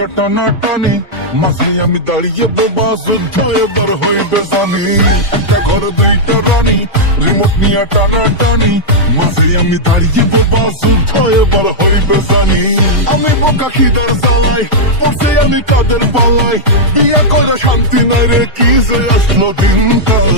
নিয়ে টানাটানি, মাঝে আমি দাঁড়িয়ে বোবা, যুদ্ধ এবার হইবে জানি। একটা ঘর দুইটা রানী, রিমোট নিয়ে টানাটানি, মাঝে আমি দাঁড়িয়ে বোবা, যুদ্ধ এবার হইবে জানি। আমি বোকা খিদার জ্বালাই, পড়ছে আমি কাদের পালাই, বিয়ে করে শান্তি নাই রে, কি যে আসলো দিনকাল।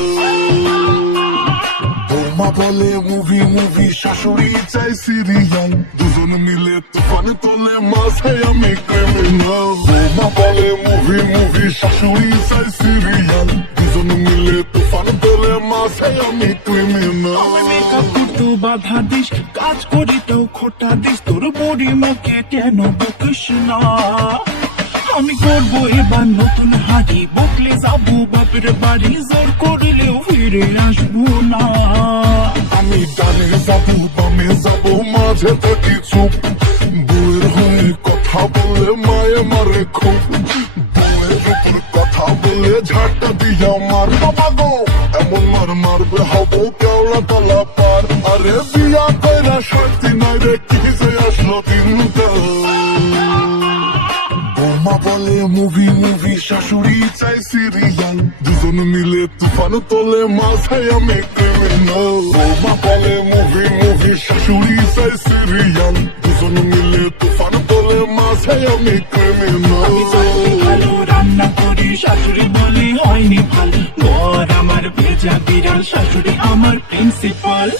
বৌমা বলে মুভি মুভি, শাশুড়ি চাই সিরিয়াল, দুজন মিলে তুফান তোলে, মাঝে আমি ক্রিমিনাল। বৌমা বলে মুভি মুভি, শাশুড়ি চাই সিরিয়াল, দুজন মিলে তুফান তোলে, মাঝে আমি ক্রিমিনাল। মেকআপ করতে বাধা দিস, কাজ করিতেও খোটা দিস, তোর বড়ি মুখে কেন বকিস না? আমি করবো এবার নতুন হাঁটি, বকলে যাবো বাপের বাড়ি, জোর করিলেও ফিরে আসবো না। আমি ডানে যাবো বামে যাবো, মাঝে থাকি চুপ, বউয়ের হয়ে কথা বললে মায়ে মারে খুব, বউয়ের উপর কথা বলে ঝাড়টা দিয়া মার। বাবা গো এমন মার মারবে হবো কেওড়া তলা পার। আরে বিয়া কইরা শান্তি নাই রে, কি যে আসলো দিনকাল। বৌমা বলে মুভি মুভি, শাশুড়ি চাই সিরিয়াল, দুজন মিলে তুফান তোলে, মাঝে আমি ক্রিমিনাল। বৌমা বলে মুভি মুভি, শাশুড়ি চাই সিরিয়াল, দুজন মিলে তুফান তোলে, মাঝে আমি ক্রিমিনাল। ভালো রান্না করি, শাশুড়ি বলে হয়নি ভালো, ঘর আমার ভেজা বিড়াল, শাশুড়ি আমার প্রিন্সিপাল।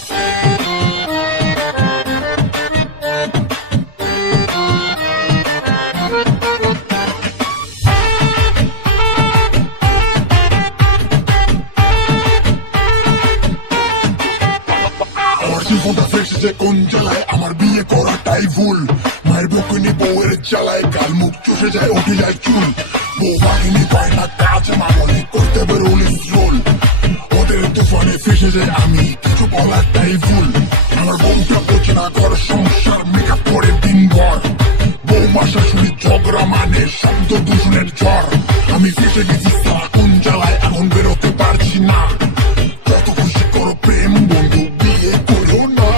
জীবনটা ফেসেছে কোন জ্বালায়, আমার বিয়ে করাটাই ভুল। মায়ের বকুনি বউয়ের জ্বালায়, গাল মুখ চষে যায়, উঠে যায় চুল। বউ বাহিনী পায় না কাজ, মামনি করতে বেরোলিস রোল। ওদের তুফানে ফেসে যায় আমি, কিছু বলাটাই ভুল। আমার বউটা বোঝে না ঘর সংসার, মেকআপ করে দিনভর। বৌমা শাশুড়ি ঝগড়া মানে শব্দ দূষণের ঝড়। আমি ফেসে গেছি সারা কোন জ্বালায়, এখন বেরোতে পারছি না। যত খুশি করো প্রেম বন্ধু, বিয়ে করো না।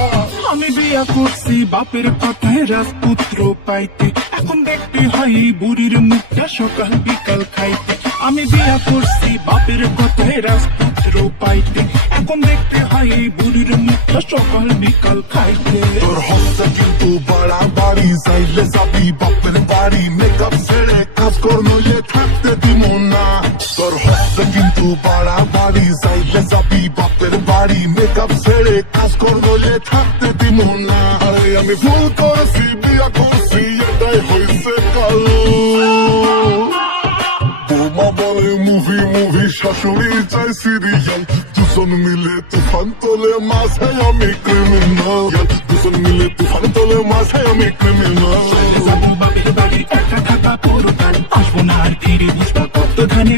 আমি বিয়া করছি বাপের কথায় রাজপুত্র পাইতে, এখন দেখতে হয় বুড়ির মুখটা সকাল বিকাল খাইতে। আমি বিয়া করছি বাপের কথায় রাজপুত্র পাইতে, এখন দেখতে হয় বুড়ির মুখটা সকাল বিকাল খাইতে। তোর হচ্ছে কিন্তু বাড়াবাড়ি, চাইলে যাবি বাপের বাড়ি, মেকআপ ছেড়ে কাজ কর নইলে থাকতে দিব না। তোর হচ্ছে কিন্তু বাড়াবাড়ি, চাইলে যাবি বাপের বাড়ি, মেকআপ ছেড়ে কাজ কর নইলে থাকতে দিব না। আরে আমি ভুল করেছি, বিয়া করছি, এটাই হয়েছে কাল। বৌমা বলে মুভি মুভি, শাশুড়ি চাই সিরিয়াল, দুজন মিলে তুফান তোলে, মাঝে আমি ক্রিমিনাল। দুজন মিলে তুফান তোলে, মাঝে আমি ক্রিমিনাল। যাবো বাপের বাড়ি, একা থাকা পুরো কাল, আসবো না আর ফিরে, বুঝবা কত ধানে